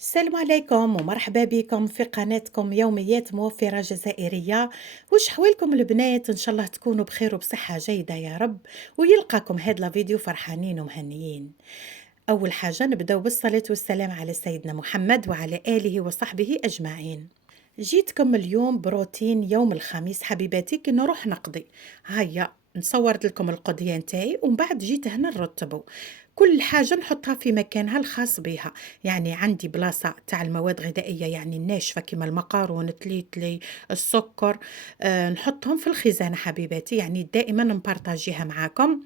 السلام عليكم ومرحبا بكم في قناتكم يوميات موفرة جزائرية. وش حوالكم البنات؟ إن شاء الله تكونوا بخير وبصحة جيدة يا رب، ويلقاكم هذا الفيديو فرحانين ومهنيين. أول حاجة نبدأ بالصلاة والسلام على سيدنا محمد وعلى آله وصحبه أجمعين. جيتكم اليوم بروتين يوم الخميس حبيباتي كي نروح نقضي. هيا نصورت لكم القضية نتاعي ومن بعد جيت هنا نرتبه كل حاجة نحطها في مكانها الخاص بها. يعني عندي بلاصة تاع المواد الغذائية، يعني الناشفة كما المقارون التليتلي السكر، نحطهم في الخزانة حبيباتي، يعني دائما نبارطاجيها معاكم.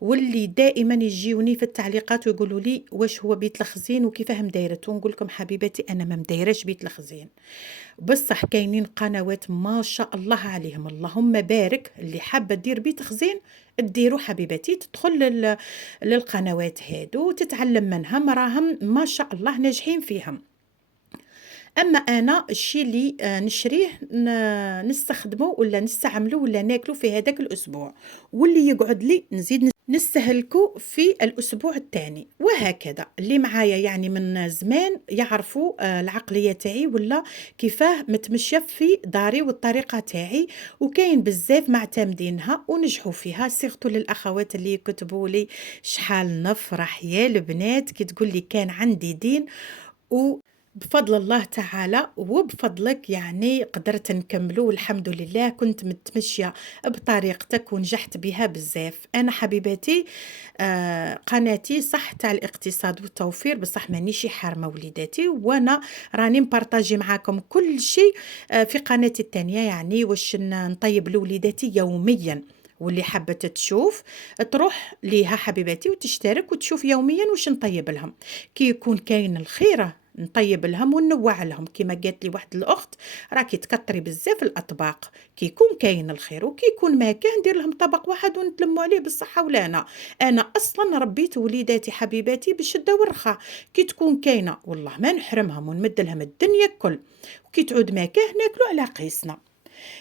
واللي دائما يجيوني في التعليقات ويقولوا لي واش هو بيت الخزين وكيفاه مدايرته، ونقول لكم حبيباتي أنا ما مدايرش بيت الخزين. بصح كاينين قنوات ما شاء الله عليهم اللهم بارك، اللي حابه دير بيت خزين ديروا حبيبتي، تدخل للقنوات هادو وتتعلم منهم، راهم ما شاء الله ناجحين فيهم. اما انا الشيء اللي نشريه نستخدمه ولا نستعمله ولا ناكله في هذاك الاسبوع، واللي يقعد لي نزيد نستهلكه في الأسبوع الثاني. وهكذا اللي معايا يعني من زمان يعرفوا العقلية تاعي ولا كيفاه متمشية في داري والطريقة تاعي، وكاين بزاف معتمدينها ونجحوا فيها، سيرتو للأخوات اللي يكتبوا لي شحال نفرح يا البنات كي تقول لي كان عندي دين بفضل الله تعالى وبفضلك يعني قدرت نكمله والحمد لله. كنت متمشية بطريقتك ونجحت بها بزاف. أنا حبيباتي قناتي صح تاع الاقتصاد والتوفير، بصح مانيش حارمة وليداتي، وانا راني مبارطاجي معاكم كل شيء في قناتي التانية، يعني واش نطيب لوليداتي يوميا. واللي حابة تشوف تروح ليها حبيباتي وتشترك وتشوف يوميا واش نطيب لهم. كي يكون كاين الخيرة نطيب لهم ونوع لهم، كما قالت لي واحد الاخت راكي تكثري بزاف الاطباق. كي يكون كاين الخير وكي يكون ما كان ندير لهم طبق واحد ونتلموا عليه بالصحه ولانا. انا اصلا ربيت وليداتي حبيباتي بالشده والرخاء، كي تكون كاينه والله ما نحرمهم ونمد لهم الدنيا الكل، وكي تعود ما كان ناكلوا على قيسنا.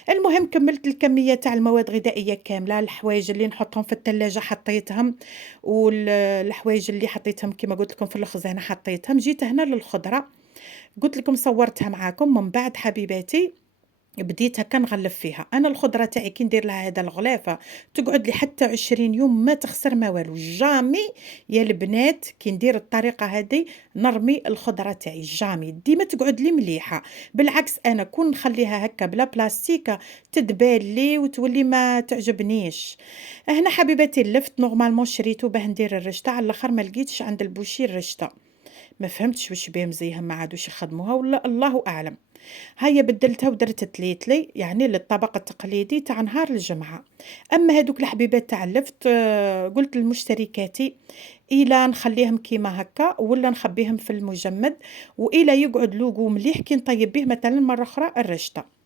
المهم كملت الكمية تاع المواد الغذائية كاملة، الحوايج اللي نحطهم في الثلاجة حطيتهم، والحوايج اللي حطيتهم كما قلت لكم في الخزانة حطيتهم. جيت هنا للخضرة، قلت لكم صورتها معاكم. من بعد حبيباتي بديت هكا نغلف فيها. انا الخضره تاعي كي ندير لها هذا الغلافه تقعد لي حتى 20 يوم ما تخسر ما والو جامي. يا البنات كي ندير الطريقه هذه نرمي الخضره تاعي جامي، ديما تقعد لي مليحه. بالعكس انا كون نخليها هكا بلا بلاستيك تدبال لي وتولي ما تعجبنيش. هنا حبيبتي لفت نورمالمون شريته باه ندير الرشته، على الاخر ما لقيتش عند البوشي الرشته، ما فهمتش واش بيه مزيهم ما عادوش يخدموها ولا الله اعلم. هيا بدلتها ودرت تليتلي يعني للطبق التقليدي تاع نهار الجمعة. أما هادوك الحبيبات تاع اللفت قلت لمشتركاتي إلا نخليهم كيما هكا ولا نخبيهم في المجمد، وإلا يقعد لوقو مليح كي نطيب به مثلا مرة أخرى الرشتة.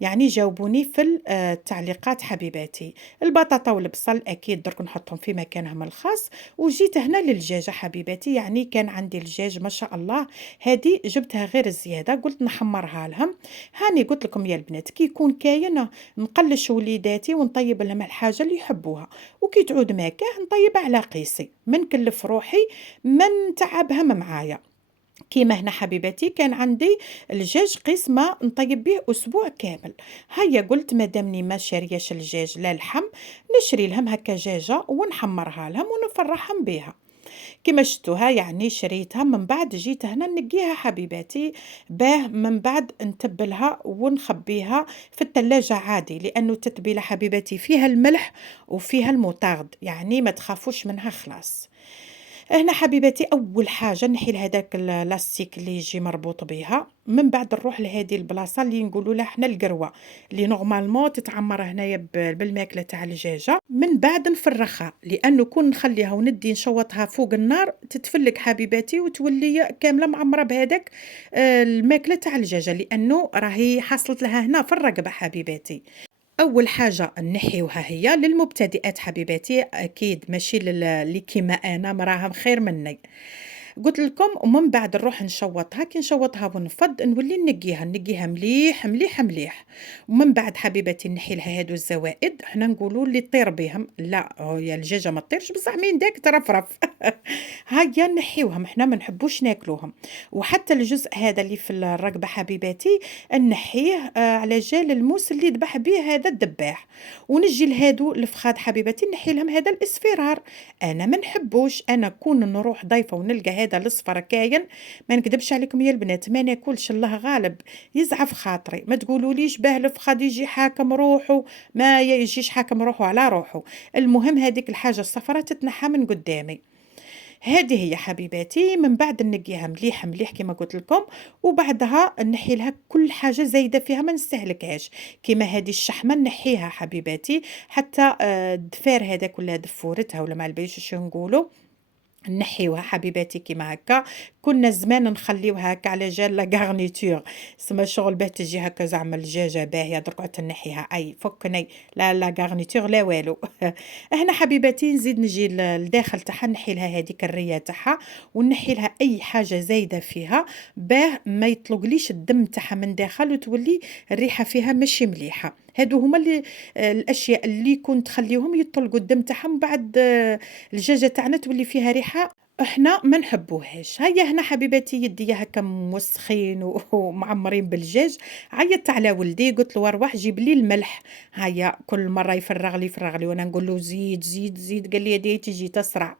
يعني جاوبوني في التعليقات حبيباتي. البطاطا والبصل اكيد درك نحطهم في مكانهم الخاص. وجيت هنا للدجاجه حبيباتي، يعني كان عندي الدجاج ما شاء الله، هذه جبتها غير زياده قلت نحمرها لهم. هاني قلت لكم يا البنات كي يكون كاين نقلش وليداتي ونطيب لهم الحاجه اللي يحبوها، وكي تعود ماكاه نطيب على قيسي، من نكلف روحي من تعبهم معايا. كيما هنا حبيباتي كان عندي الدجاج قيس ما نطيب به اسبوع كامل. هيا قلت مادامني ما شارياش الدجاج لا اللحم، نشري لهم هكا دجاجه ونحمرها لهم ونفرحهم بها. كما شفتوها يعني شريتها، من بعد جيت هنا نقيها حبيباتي باه من بعد نتبلها ونخبيها في الثلاجة عادي، لأنه التتبيلة حبيباتي فيها الملح وفيها المطارد، يعني ما تخافوش منها خلاص. هنا حبيباتي أول حاجة نحيل هذاك اللاستيك اللي يجي مربوط بها، من بعد نروح لهذه البلاصة اللي نقولوا لها حنا القروة، اللي نورمالمون تتعمر هنايا بالماكلة تاع الدجاجة. من بعد نفرخها لأنه كون نخليها وندي نشوطها فوق النار تتفلك حبيباتي وتولي كاملة معمرة بهذاك الماكلة تاع الدجاجة، لأنه راهي حصلت لها هنا في الرقبة حبيباتي. أول حاجة نحيوها هي للمبتدئات حبيباتي، أكيد ماشي اللي كيما أنا مراهم خير مني. قلت لكم. ومن بعد نروح نشوطها، كي نشوطها ونفض نولي نقيها مليح مليح مليح. ومن بعد حبيبتي نحي لها هادو الزوائد، حنا نقولوا اللي طير بهم، لا هي الدجاجه ما طيرش بصح من داك ترفرف. هيا نحيوهم، حنا ما نحبوش ناكلوهم. وحتى الجزء هذا اللي في الرقبه حبيباتي نحيه على جال الموس اللي ذبح به هذا الذباح. ونجي لهادو الفخاد حبيبتي نحي لهم هذا الاصفرار، انا ما نحبوش. انا كون نروح ضيفه ونلقى هذا الاصفر كاين، ما نكذبش عليكم يا البنات ما ناكلش، الله غالب يزعف خاطري. ما تقولوليش باه الفخاد يجي حاكم روحه، ما يجيش حاكم روحه على روحه. المهم هذيك الحاجه الصفراء تتنحى من قدامي. هذه هي حبيباتي. من بعد نقيها مليح مليح كما قلت لكم، وبعدها نحي لها كل حاجه زايده فيها ما نستهلكهاش. كيما هذه الشحمه نحيها حبيباتي، حتى الدفار هذاك ولا دفورتها ولا ما البيش شو نقولوا، نحيوها حبيباتي كيما هكا. كنا زمان نخليوها هكا على جال لا غارنيتور، سما شغل باه تجي هكا زعما الدجاجه باهيه درك عاد نحيها اي فكني، لا غارنيتور لا والو. هنا حبيباتي نزيد نجي لداخل تاعها نحي لها هذيك الريه تاعها، ونحي لها اي حاجه زايده فيها باه ما يطلقليش الدم تاعها من داخل وتولي الريحه فيها ماشي مليحه. هادو هما اللي الاشياء اللي كنت تخليهم يطلقوا الدم تاعهم بعد الدجاجه تاعنا تولي فيها ريحه احنا ما نحبوهاش. هيا هنا حبيباتي يديا هكا موسخين ومعمرين بالدجاج. عيطت على ولدي قلت له اروح جيب لي الملح. هيا كل مره يفرغ لي وانا نقول له زيد زيد زيد، قال لي يدي تجي تسرع.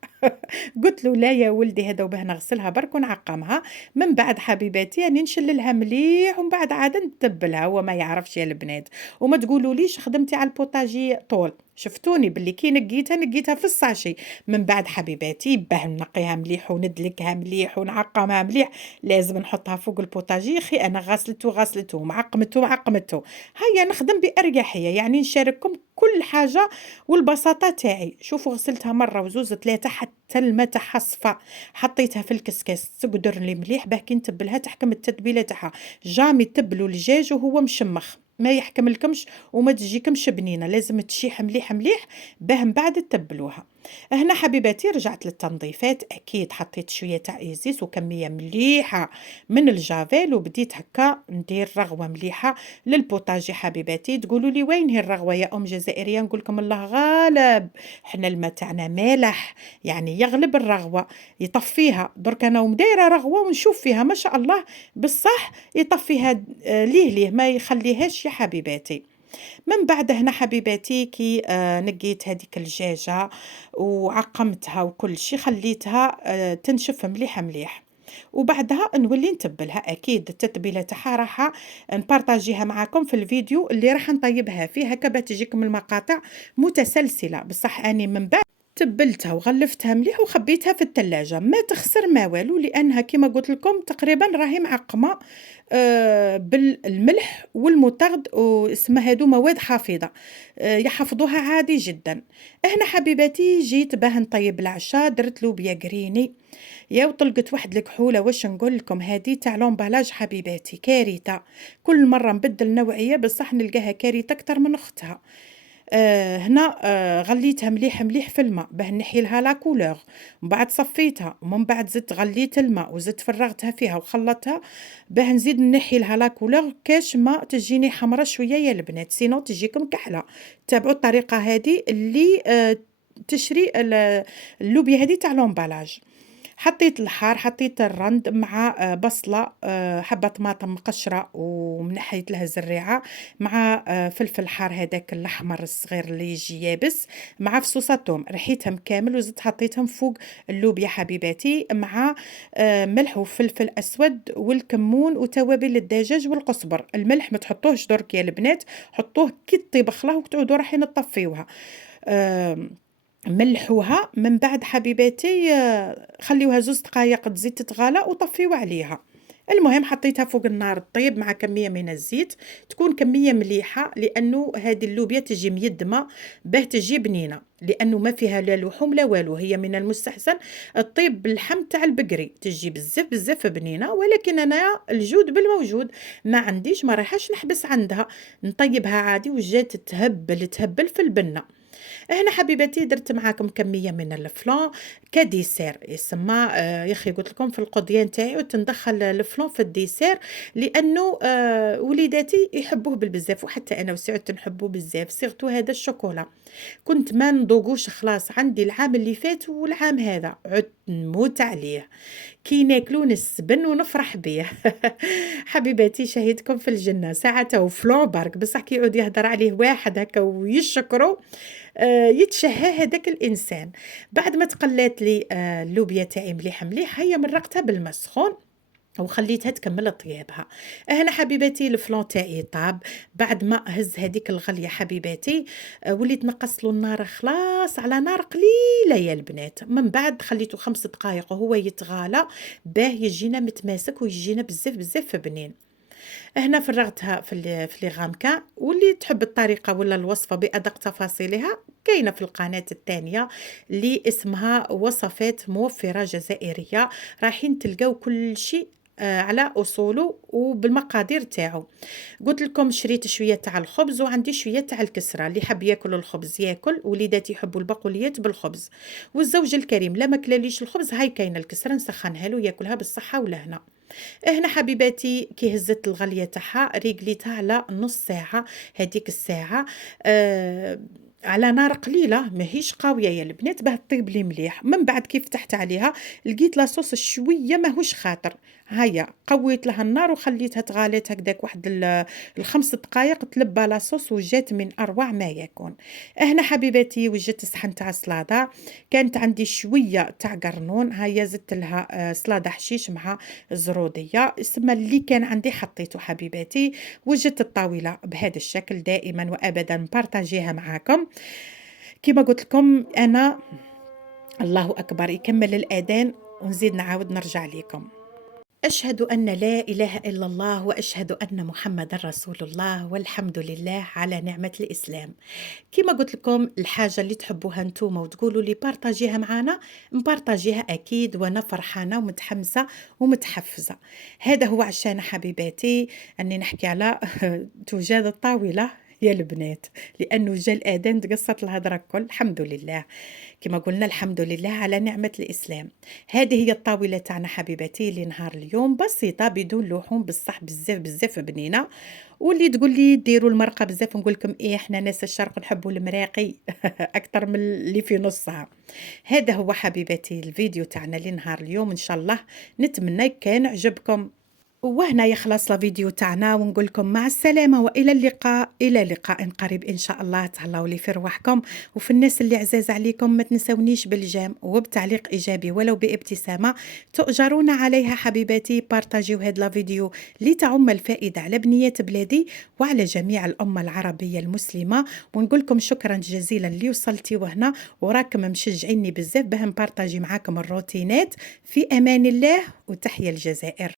قلت له لا يا ولدي هذا وباه نغسلها برك ونعقمها. من بعد حبيباتي يعني نشللها مليح ومن بعد عاد نتبلها، هو ما يعرفش يا البنات. وما تقولوليش خدمتي على البوطاجي طول، شفتوني باللي كي نقيتها في الساشي. من بعد حبيباتي باه نقيها مليح وندلكها مليح ونعقمها مليح، لازم نحطها فوق البوطاجي. خي انا غسلته معقمته. هيا نخدم باريحيه، يعني نشارككم كل حاجه والبساطه تاعي. شوفوا غسلتها مره وزوز ثلاثه حتى الماء تاعها صفى، حطيتها في الكسكاس تقدر لي مليح باه كي نتبلها تحكم التتبيله تاعها. جامي تبلوا الدجاج وهو مشمخ، ما يحكم لكمش وما تجيكمش بنينه، لازم تشيح مليح مليح باه من بعد تتبلوها. هنا حبيباتي رجعت للتنظيفات، اكيد حطيت شويه تاع ايزيس وكميه مليحه من الجافيل، وبديت هكا ندير رغوه مليحه للبوطاجي. حبيباتي تقولوا لي وين هي الرغوه يا ام جزائريه؟ نقول لكم الله غالب، حنا الماء تاعنا مالح يعني يغلب الرغوه يطفيها. درك انا ومدايره رغوه ونشوف فيها ما شاء الله بصح يطفيها ليه ما يخليهاش يا حبيباتي. من بعد هنا حبيباتي كي نقيت هذيك الدجاجة وعقمتها وكل شي خليتها تنشف مليح مليح. وبعدها نولي نتبلها، اكيد التتبيله تاعها راح نبارطاجيها معاكم في الفيديو اللي راح نطيبها فيه هكا باه تجيكم المقاطع متسلسله. بصح اني من بعد تبلتها وغلفتها مليح وخبيتها في الثلاجة، ما تخسر ما والو، لانها كما قلت لكم تقريبا راهي معقمه بالملح والمطرد واسمها هادو مواد حافظه يحفظوها عادي جدا. هنا حبيباتي جيت باه نطيب العشاء، درت لوبيا قريني يا وطلقت واحد الكحوله. واش نقول لكم هذه تاع لومبالاج حبيباتي كارثه، كل مره نبدل نوعيه بصح نلقاها كارثه اكثر من اختها. هنا غليتها مليح مليح في الماء باه نحي لها لا كولور، من بعد صفيتها ومن بعد زدت غليت الماء وزدت فرغتها فيها وخلطتها باه نزيد نحي لها لا كولور كاش ما تجيني حمرا شويه يا البنات، سينو تجيكم كحله. تابعوا الطريقه هذه اللي تشري اللوبيا هذه تاع لومبالاج. حطيت الحار، حطيت الرند مع بصلة، حبة طماطم مقشرة ومنحيت لها زريعة، مع فلفل حار هذاك الأحمر الصغير اللي يجي يابس، مع فصوصة توم رحيتهم كامل وزدت حطيتهم فوق اللوبيا حبيباتي، مع ملح وفلفل أسود والكمون وتوابل الدجاج والقزبر. الملح ما تحطوهش درك يا البنات، حطوه كي تطيب خلاص وتعودوا رايحين تطفيوها. ملحوها من بعد حبيباتي خليوها 2 دقائق تزيد تتغلى وطفيو عليها. المهم حطيتها فوق النار طيب مع كميه من الزيت، تكون كميه مليحه لانه هذه اللوبيا تجي ميدمه باه تجي بنينه، لانه ما فيها لا لحوم لا والو. هي من المستحسن الطيب باللحم تاع البقري تجي بزاف بزاف بنينه، ولكن انا الجود بالموجود ما عنديش، ما رايحاش نحبس عندها، نطيبها عادي وجات تهبل في البنه. هنا حبيباتي درت معاكم كميه من الفلان كديسير يسمى يا اخي قلت لكم في القضيه نتاعي وتندخل الفلان في الديسير، لانه وليداتي يحبوه بالبزاف وحتى انا وسعدت نحبوه بزاف، سيرتو هذا الشوكولا كنت ما نذوقوش خلاص، عندي العام اللي فات والعام هذا عدت نموت عليه، كي ناكلو نسبن ونفرح بيه. حبيباتي شهيتكم في الجنة ساعته وفلان برك، بصح كي يعود يهدر عليه واحد هكا ويشكرو يتشهى هذاك الإنسان. بعد ما تقلات لي اللوبيا تاعي مليح مليح، هيا مرقتها بالما سخون وخليتها تكمل طيابها. هنا حبيباتي الفلان تاعي طاب، بعد ما هز هذيك الغليه حبيباتي وليت نقص له النار خلاص على نار قليله يا البنات، من بعد خليته 5 دقائق وهو يتغالى باه يجينا متماسك ويجينا بزاف بزاف بنين. هنا فرغتها في لي غامكان، واللي تحب الطريقه ولا الوصفه بادق تفاصيلها كاينه في القناه الثانيه اللي اسمها وصفات موفره جزائريه، رايحين تلقاو كل شيء على اصوله وبالمقادير تاعو. قلت لكم شريت شويه تاع الخبز وعندي شويه تاع الكسره، اللي حب ياكل الخبز ياكل، وليداتي يحبوا البقوليات بالخبز، والزوج الكريم لا ما كلاليش الخبز هاي كاينه الكسره نسخنها له ياكلها بالصحه والهنا. هنا حبيباتي كي هزت الغليه تاعها ريقليتها على نص ساعه، هذيك الساعه على نار قليله ماهيش قويه يا البنات باه طيب لي مليح. من بعد كيف فتحت عليها لقيت لاصوص شويه ماهوش خاطر، هيا قويت لها النار وخليتها تغاليت هكذاك واحد ال5 دقائق تلبى لاصوص وجات من اروع ما يكون. هنا حبيباتي وجدت صحن تاع سلاطه، كانت عندي شويه تاع قرنون، هيا زدت لها سلاطه حشيش مع زروديه، اسم اللي كان عندي حطيته حبيباتي. وجدت الطاوله بهذا الشكل، دائما وابدا بارطاجيها معاكم. كما قلت لكم انا الله اكبر يكمل الاذان ونزيد نعاود نرجع لكم. أشهد أن لا إله إلا الله وأشهد أن محمد رسول الله، والحمد لله على نعمة الإسلام. كما قلت لكم الحاجة اللي تحبوها انتوما وتقولوا لي بارطاجيها معنا نبارطاجيها أكيد، وأنا فرحانة ومتحمسة ومتحفزة. هذا هو عشان حبيباتي أني نحكي على توجد الطاولة يا البنات، لأنه جا الآذان تقصت الهضرة الكل. الحمد لله كما قلنا، الحمد لله على نعمة الإسلام. هذه هي الطاولة تاعنا حبيباتي لنهار اليوم، بسيطة بدون لحوم بصح بزاف بزاف بنينة. واللي تقول لي ديروا المرقه بزاف نقول لكم ايه احنا ناس الشرق نحبوا المراقي اكثر من اللي في نصها. هذا هو حبيباتي الفيديو تاعنا لنهار اليوم، ان شاء الله نتمنى كان عجبكم. وهنا يخلص الفيديو تاعنا ونقول لكم مع السلامة وإلى اللقاء، إلى لقاء قريب إن شاء الله. تهلاو لي في رواحكم، وفي الناس اللي عزاز عليكم ما تنسونيش بالجام وبتعليق إيجابي ولو بابتسامة تؤجرون عليها حبيباتي. بارتاجيو هذا الفيديو لتعم الفائدة على بنيات بلادي وعلى جميع الأمة العربية المسلمة. ونقول لكم شكرا جزيلا اللي وصلتي وهنا وراكم مشجعيني بزاف باه نبارطاجي معاكم الروتينات. في أمان الله وتحيا الجزائر.